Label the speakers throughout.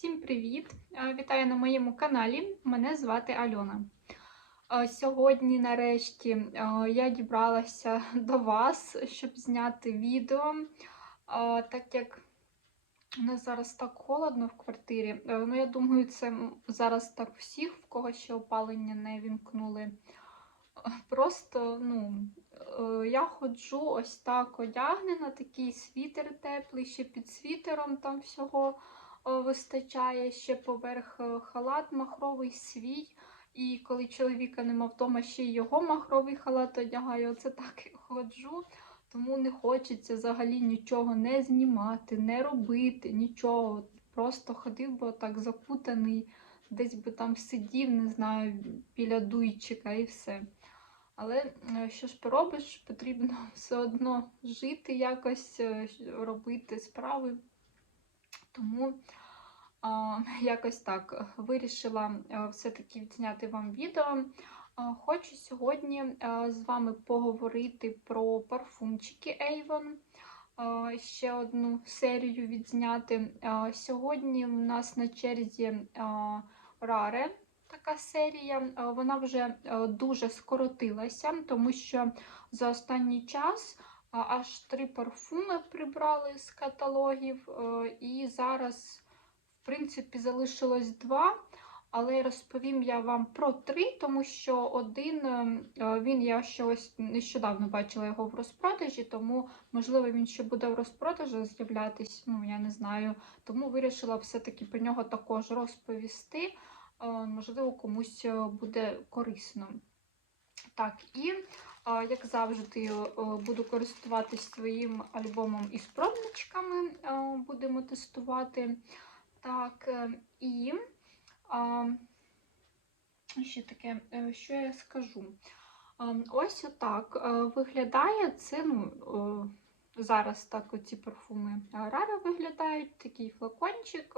Speaker 1: Всім привіт! Е, Вітаю на моєму каналі. Мене звати Альона. Е, Сьогодні, нарешті, е, я дібралася до вас, щоб зняти відео. Так як у нас зараз так холодно в квартирі. Ну, я думаю, це зараз так всіх, в кого ще опалення не вімкнули. Просто, ну, я ходжу ось так одягнена, такий світер теплий, ще під світером там всього вистачає, ще поверх е, халат махровий свій. І коли чоловіка нема вдома, ще й його махровий халат одягаю. Оце так і ходжу. Тому не хочеться взагалі нічого не знімати, не робити, нічого. Просто ходив би так закутаний, десь би там сидів, не знаю, біля дуйчика і все. Але е, що ж поробиш, потрібно все одно жити, якось е, робити справи. Тому якось так е, вирішила е, все-таки зняти вам відео. Хочу сьогодні е, з вами поговорити про парфумчики Avon. Ще одну серію відзняти. Сьогодні в нас на черзі Rare така серія. Вона вже дуже скоротилася, тому що за останній час аж три парфуми прибрали з каталогів, і зараз, в принципі, залишилось два. Але розповім я вам про три, тому що один е, він я ще ось нещодавно бачила його в розпродажі, тому можливо він ще буде в розпродажі з'являтись. Ну я не знаю. Тому вирішила все-таки про нього також розповісти. Е, Можливо, комусь е, буде корисно. Так, і як завжди, буду користуватись своїм альбомом із пробничками. Будемо тестувати. Так, е, і а, ще таке, е, що я скажу? Ось отак е, виглядає це. ну, Зараз так оці парфуми Рара виглядають, такий флакончик,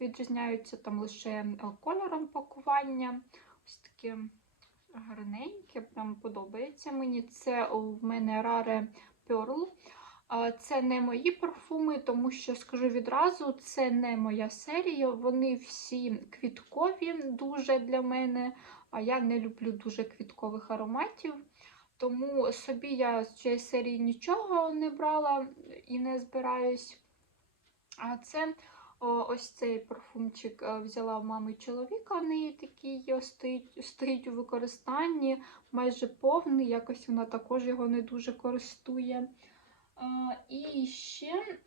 Speaker 1: відрізняються там лише кольором пакування. Ось таке гарненьке, прям подобається мені. Це в мене Rare Pearl. Це не мої парфуми, тому що скажу відразу, це не моя серія. Вони всі квіткові дуже для мене. А я не люблю дуже квіткових ароматів. Тому собі я з цієї серії нічого не брала і не збираюсь. А це ось цей парфумчик е, взяла в мами чоловіка. В неї такий стоїть, стоїть у використанні, майже повний. Якось вона також його не дуже користує. І ще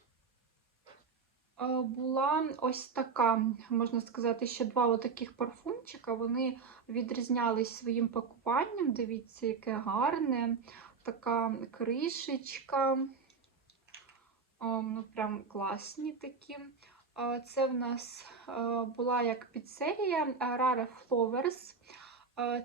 Speaker 1: була ось така, можна сказати, ще два отаких парфумчика. Вони відрізнялись своїм пакуванням. Дивіться, яке гарне. Така кришечка. Ну, прям класні такі. Це в нас була як підсерія а, Rare Flowers.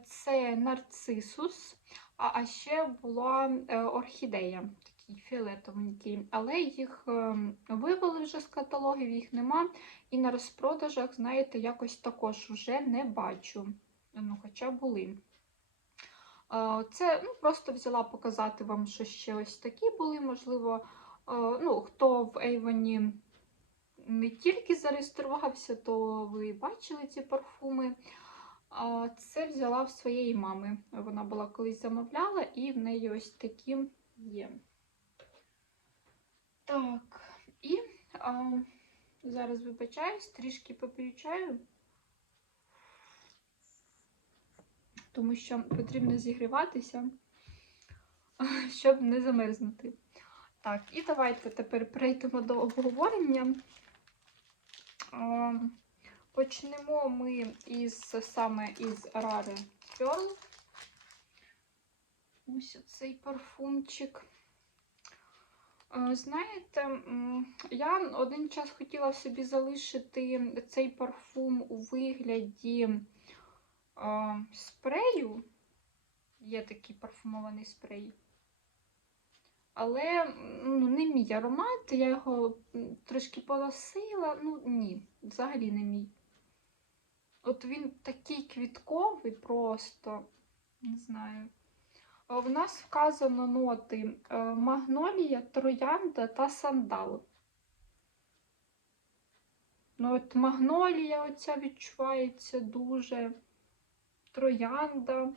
Speaker 1: Це нарцисус. А, а ще була е, орхідея, такий фіолетовенький. Але їх е, вивели вже з каталогів, їх нема. І на розпродажах, знаєте, якось також вже не бачу. Ну, хоча були. Е, Це ну, просто взяла показати вам, що ще ось такі були. Можливо, е, ну, хто в Ейвоні не тільки зареєструвався, то ви бачили ці парфуми. Це взяла в своєї мами. Вона була колись замовляла, і в неї ось такі є. Так, і а, зараз вибачаюсь, трішки поп'ю тому що потрібно зігріватися, щоб не замерзнути. Так, і давайте тепер перейдемо до обговорення. А, Почнемо ми із саме із Rare Pearl. Ось цей парфумчик. Е, Знаєте, я один час хотіла собі залишити цей парфум у вигляді е, спрею. Є такий парфумований спрей. Але ну, не мій аромат, я його трошки полосила. Ну, ні, взагалі не мій. От він такий квітковий просто, не знаю. Е, В нас вказано ноти е, магнолія, троянда та сандал. Ну, от магнолія оця відчувається дуже. Троянда.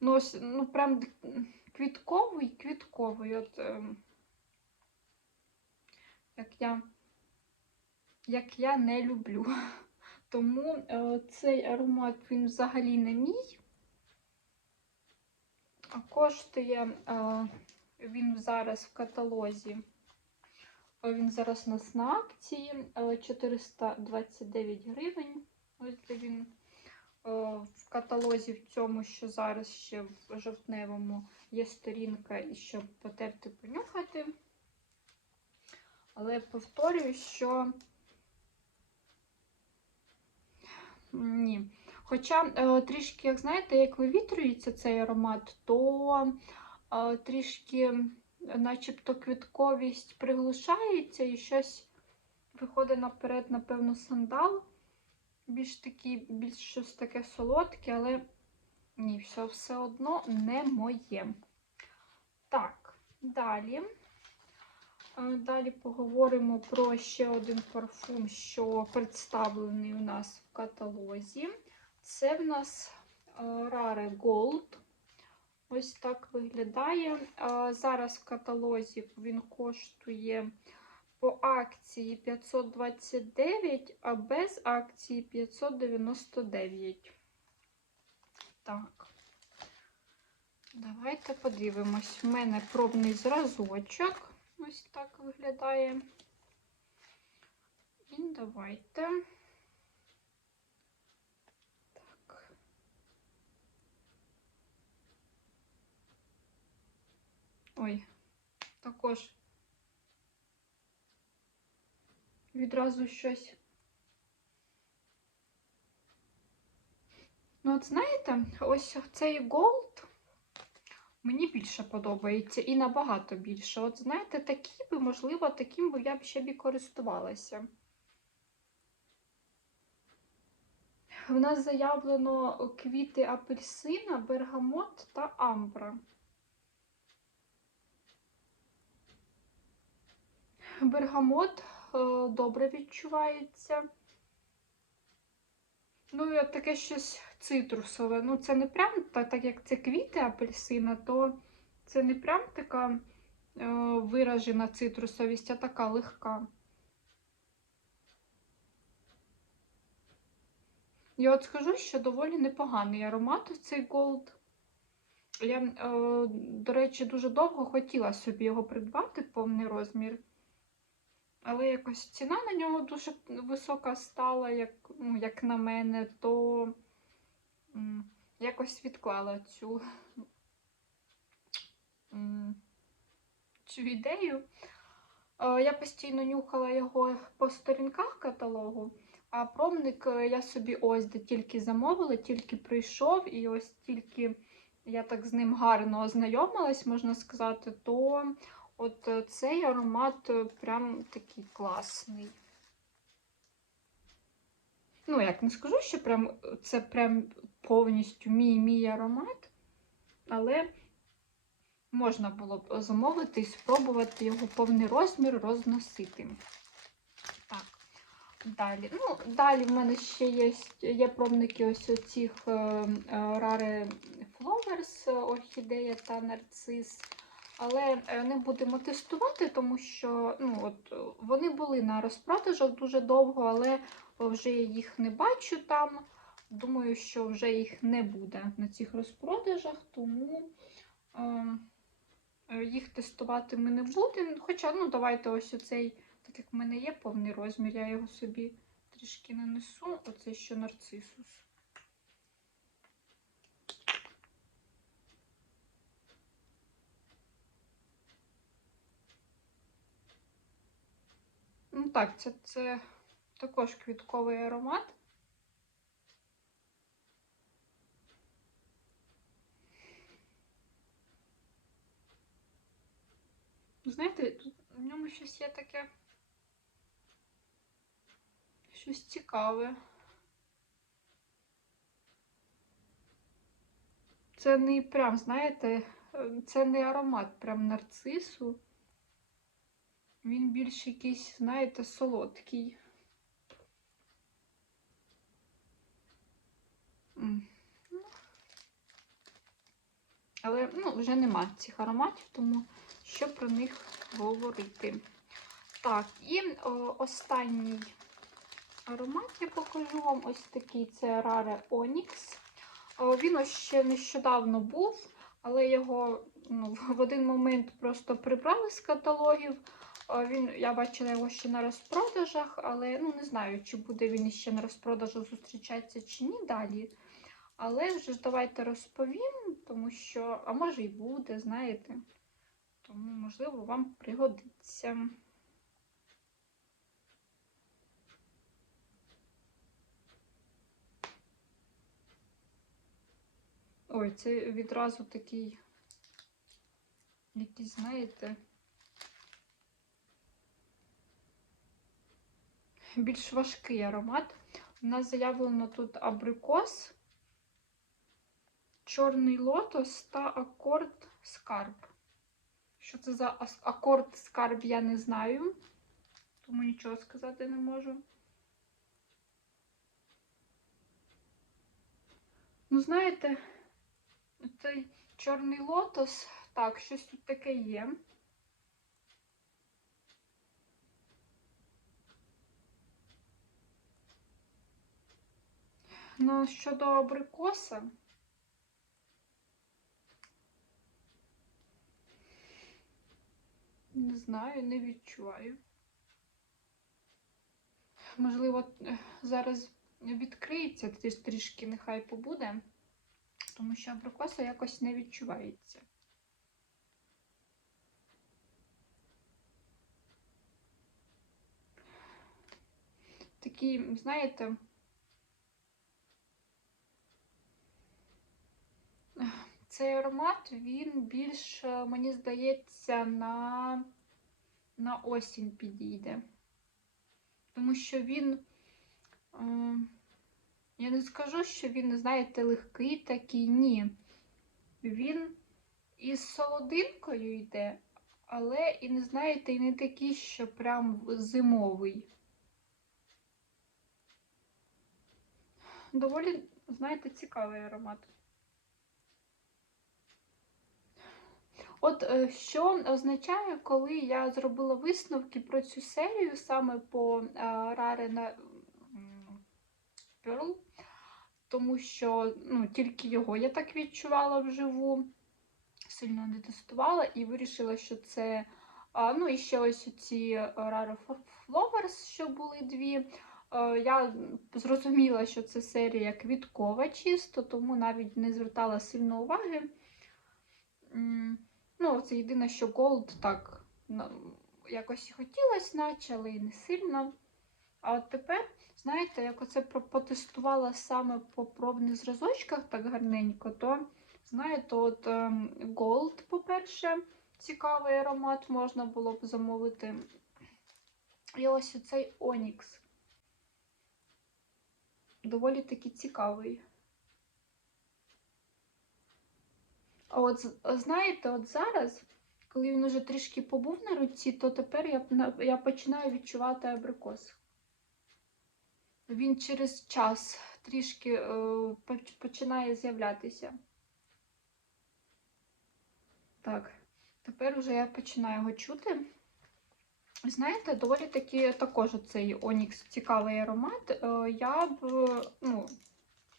Speaker 1: Ну, ось, ну прям квітковий, квітковий. От, ем, як я, як я не люблю. Тому е, цей аромат він взагалі не мій. А Коштує е, він зараз в каталозі. е, Він зараз у нас на акції е, 429 гривень. Ось де він в каталозі в цьому, що зараз ще в жовтневому є сторінка, і щоб потерти понюхати. Але повторюю, що ні. Хоча е, трішки, як знаєте, як вивітрюється цей аромат, то е, трішки, начебто, квітковість приглушається і щось виходить наперед, напевно, сандал. Більш такий, більш щось таке солодке, але ні, все, все одно не моє. Так, далі. Далі поговоримо про ще один парфум, що представлений у нас в каталозі. Це в нас е, Rare Gold. Ось так виглядає. Зараз в каталозі він коштує по акції 529, а без акції 599. Так. Давайте подивимось. У мене пробний зразочок. Ось так виглядає. І давайте. Так. Ой, також відразу щось. Ну, от знаєте, ось цей голд мені більше подобається і набагато більше. От знаєте, такі би, можливо, таким би я б ще б і користувалася. В нас заявлено квіти апельсина, бергамот та амбра. Бергамот е, добре відчувається. Ну, таке щось цитрусове. Ну, це не прям та- так, як це квіти апельсина, то це не прям така е, виражена цитрусовість, а така легка. Я от скажу, що доволі непоганий аромат у цей Gold. Я, е, до речі, дуже довго хотіла собі його придбати, повний розмір. Але якось ціна на нього дуже висока стала, як, ну, як на мене, то якось відклала цю, цю ідею. Е, Я постійно нюхала його по сторінках каталогу, а пробник е, я собі ось де тільки замовила, тільки прийшов, і ось тільки я так з ним гарно ознайомилась, можна сказати, то от е, цей аромат е, прям такий класний. Ну, як не скажу, що прям це прям повністю мій мій аромат, але можна було б замовити і спробувати його повний розмір розносити. Так, далі. Ну, далі в мене ще є, є пробники ось оцих е, Rare Flowers, орхідея та нарцис. Але е, не будемо тестувати, тому що ну, от, е, вони були на розпродажах дуже довго, але вже я їх не бачу там. Думаю, що вже їх не буде на цих розпродажах, тому е, е, їх тестувати ми не будемо. Хоча, ну, давайте ось оцей, так як в мене є повний розмір, я його собі трішки нанесу. Оцей що нарцисус. Так, це, це також квітковий аромат. Знаєте, тут в ньому щось є таке щось цікаве. Це не прям, знаєте, е, це не аромат прям нарцису. Він більш якийсь, знаєте, солодкий. Але ну, вже нема цих ароматів, тому що про них говорити. Так, і о, останній аромат я покажу вам ось такий це Rare Onyx. О, він ось ще нещодавно був, але його ну, в один момент просто прибрали з каталогів. О, він, Я бачила його ще на розпродажах, але ну, не знаю, чи буде він ще на розпродажах зустрічатися чи ні далі. Але вже ж давайте розповім, тому що, а може і буде, знаєте. Тому, можливо, вам пригодиться. Ой, це відразу такий, який, знаєте, більш важкий аромат. У нас заявлено тут абрикос, чорний лотос та акорд скарб. Що це за акорд скарб, я не знаю, тому нічого сказати не можу. Ну, знаєте, цей чорний лотос, так, щось тут таке є. Ну, щодо абрикоса, не знаю, не відчуваю. Можливо, зараз відкриється тріш- трішки, нехай побуде, тому що абрикоса якось не відчувається. Такий, знаєте, цей аромат, він більш, е, мені здається, на, на осінь підійде. Тому що він, е, я не скажу, що він, знаєте, легкий такий, ні. Він із солодинкою йде, але і не знаєте, і не такий, що прям зимовий. Доволі, знаєте, цікавий аромат. От е, що означає, коли я зробила висновки про цю серію саме по е, Rare Pearl, тому що ну, тільки його я так відчувала вживу, сильно не тестувала і вирішила, що це. Ну, і ще ось ці Rare Flowers, що були дві. Е, Я зрозуміла, що це серія квіткова чисто, тому навіть не звертала сильно уваги. Ну, це єдине, що Gold так ну, якось хотілося, наче, але і не сильно. А от тепер, знаєте, як оце потестувала саме по пробних зразочках так гарненько, то, знаєте, от ем, Gold, по-перше, цікавий аромат можна було б замовити. І ось оцей Onyx. Доволі таки цікавий. А от знаєте, от зараз, коли він уже трішки побув на руці, то тепер я, я починаю відчувати абрикос. Він через час трішки е, починає з'являтися. Так, тепер вже я починаю його чути. Знаєте, доволі таки також цей Онікс цікавий аромат. Е, Я б, ну,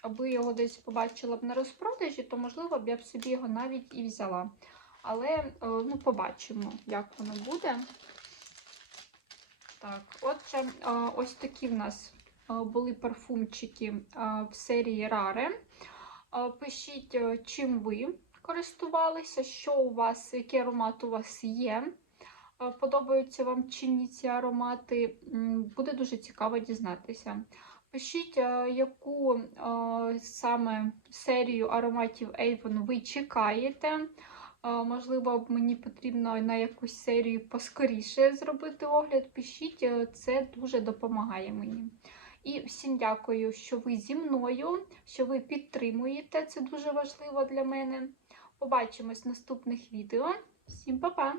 Speaker 1: аби його десь побачила б на розпродажі, то можливо б я б собі його навіть і взяла. Але е, ну, побачимо, як воно буде. Так, отже, е, ось такі в нас е, були парфумчики в серії Rare. Е, Пишіть, чим ви користувалися, що у вас, який аромат у вас є. Подобаються вам чи ні ці аромати, буде дуже цікаво дізнатися. Пишіть, е, яку е, саме серію ароматів Avon ви чекаєте. Е, Можливо, мені потрібно на якусь серію поскоріше зробити огляд. Пишіть, це дуже допомагає мені. І всім дякую, що ви зі мною, що ви підтримуєте. Це дуже важливо для мене. Побачимось в наступних відео. Всім па-па!